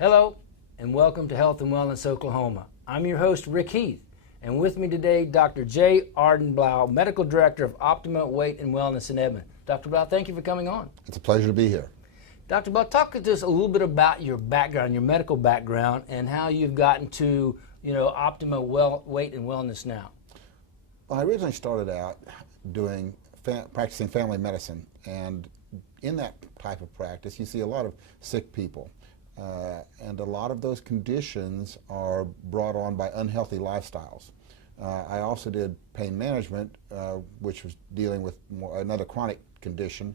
Hello, and welcome to Health and Wellness Oklahoma. I'm your host, Rick Heath, and with me today, Dr. J. Arden Blough, Medical Director of Optima Weight and Wellness in Edmond. Dr. Blough, thank you for coming on. It's a pleasure to be here. Dr. Blough, talk to us a little bit about your background, your medical background, and how you've gotten to, Optima Weight and Wellness now. Well, I originally started out doing practicing family medicine, and in that type of practice, you see a lot of sick people. And a lot of those conditions are brought on by unhealthy lifestyles. I also did pain management, which was dealing with another chronic condition.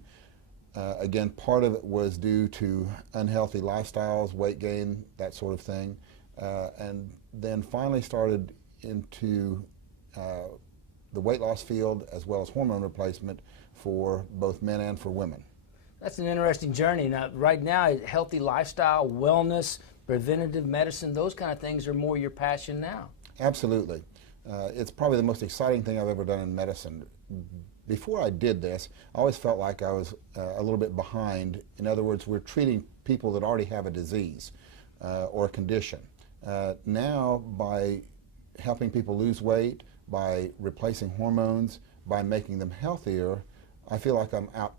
Again, part of it was due to unhealthy lifestyles, weight gain, that sort of thing. And then finally started into the weight loss field as well as hormone replacement for both men and for women. That's an interesting journey. Now, right now, healthy lifestyle, wellness, preventative medicine, those kind of things are more your passion now. Absolutely. It's probably the most exciting thing I've ever done in medicine. Before I did this, I always felt like I was a little bit behind. In other words, we're treating people that already have a disease or a condition. Now, by helping people lose weight, by replacing hormones, by making them healthier, I feel like I'm out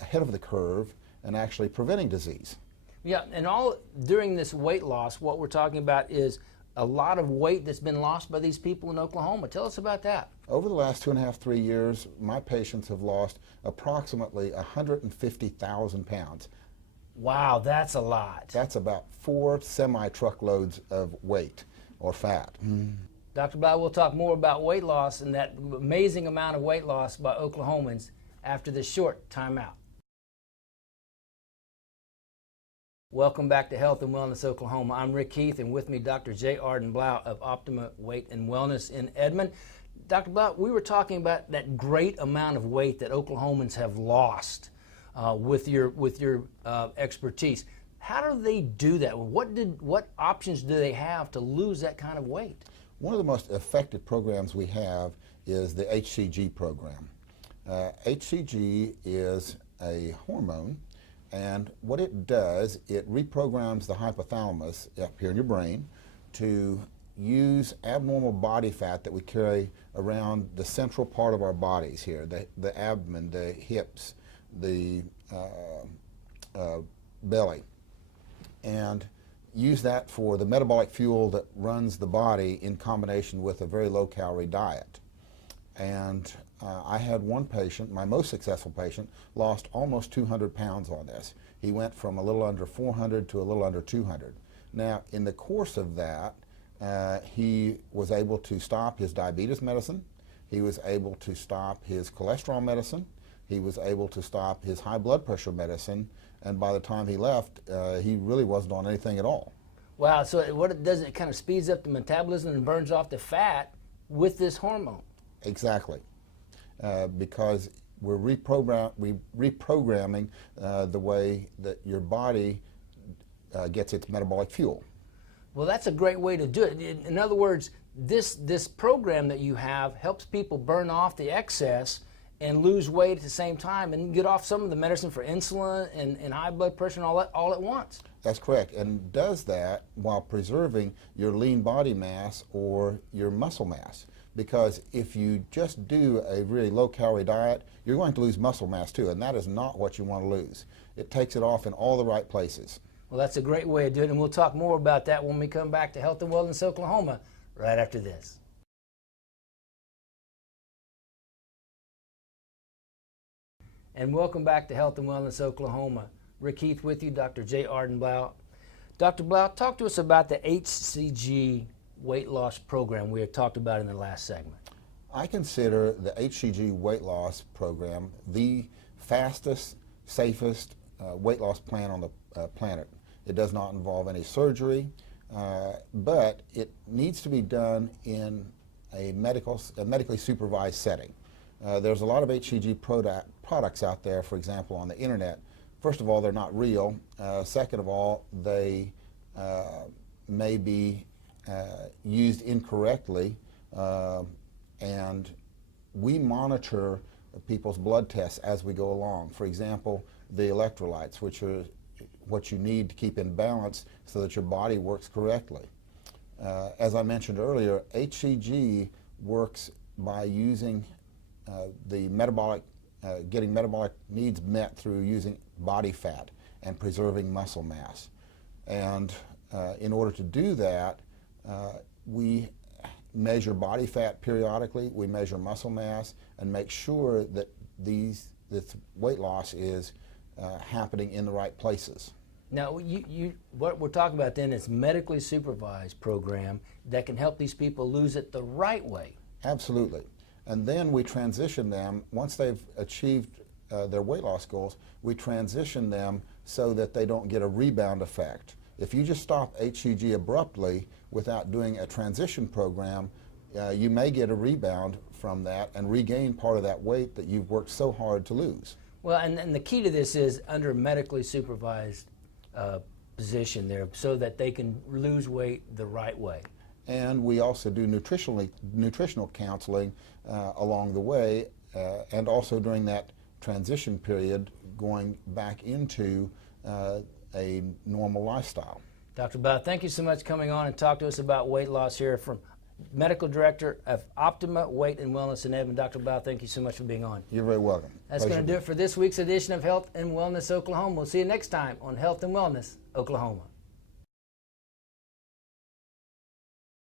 ahead of the curve and actually preventing disease. Yeah, and all during this weight loss, what we're talking about is a lot of weight that's been lost by these people in Oklahoma. Tell us about that. Over the last 2.5, 3 years, my patients have lost approximately 150,000 pounds. Wow, that's a lot. That's about 4 semi-truckloads of weight or fat. Dr. Blough, we'll talk more about weight loss and that amazing amount of weight loss by Oklahomans after this short timeout. Welcome back to Health and Wellness Oklahoma. I'm Rick Heath, and with me Dr. J. Arden Blough of Optima Weight and Wellness in Edmond. Dr. Blough, we were talking about that great amount of weight that Oklahomans have lost with your expertise. How do they do that? What options do they have to lose that kind of weight? One of the most effective programs we have is the HCG program. HCG is a hormone, and what it does, it reprograms the hypothalamus up here in your brain to use abnormal body fat that we carry around the central part of our bodies here, the abdomen, the hips, the belly, and use that for the metabolic fuel that runs the body in combination with a very low-calorie diet. And I had one patient, my most successful patient, lost almost 200 pounds on this. He went from a little under 400 to a little under 200. Now, in the course of that, he was able to stop his diabetes medicine. He was able to stop his cholesterol medicine. He was able to stop his high blood pressure medicine. And by the time he left, he really wasn't on anything at all. Wow, so what it does, it kind of speeds up the metabolism and burns off the fat with this hormone. Exactly. Because we're reprogramming the way that your body gets its metabolic fuel. Well, that's a great way to do it. In other words, this program that you have helps people burn off the excess and lose weight at the same time and get off some of the medicine for insulin and high blood pressure and all that all at once. That's correct, and does that while preserving your lean body mass or your muscle mass. Because if you just do a really low-calorie diet, you're going to lose muscle mass too, and that is not what you want to lose. It takes it off in all the right places. Well, that's a great way of doing it, and we'll talk more about that when we come back to Health and Wellness Oklahoma right after this. And welcome back to Health and Wellness Oklahoma. Rick Heath with you, Dr. J. Arden Blough. Dr. Blough, talk to us about the HCG weight loss program we had talked about in the last segment. I consider the HCG weight loss program the fastest, safest weight loss plan on the planet. It does not involve any surgery, but it needs to be done in a medically supervised setting. There's a lot of HCG products out there, for example, on the internet. First of all, they're not real. Second of all, they may be used incorrectly, and we monitor people's blood tests as we go along. For example, the electrolytes, which are what you need to keep in balance so that your body works correctly. As I mentioned earlier, HCG works by using the metabolic, getting metabolic needs met through using body fat and preserving muscle mass. And in order to do that, we measure body fat periodically, we measure muscle mass, and make sure that this weight loss is happening in the right places. Now, what we're talking about then is medically supervised program that can help these people lose it the right way. Absolutely. And then we transition them, once they've achieved their weight loss goals, we transition them so that they don't get a rebound effect. If you just stop HCG abruptly without doing a transition program, you may get a rebound from that and regain part of that weight that you've worked so hard to lose. Well, and the key to this is under medically supervised position there so that they can lose weight the right way. And we also do nutritional counseling along the way, and also during that transition period going back into a normal lifestyle. Dr. Blough, thank you so much for coming on and talk to us about weight loss here from Medical Director of Optima Weight and Wellness in Edmond. Dr. Blough, thank you so much for being on. You're very welcome. That's going to do it for this week's edition of Health and Wellness Oklahoma. We'll see you next time on Health and Wellness Oklahoma.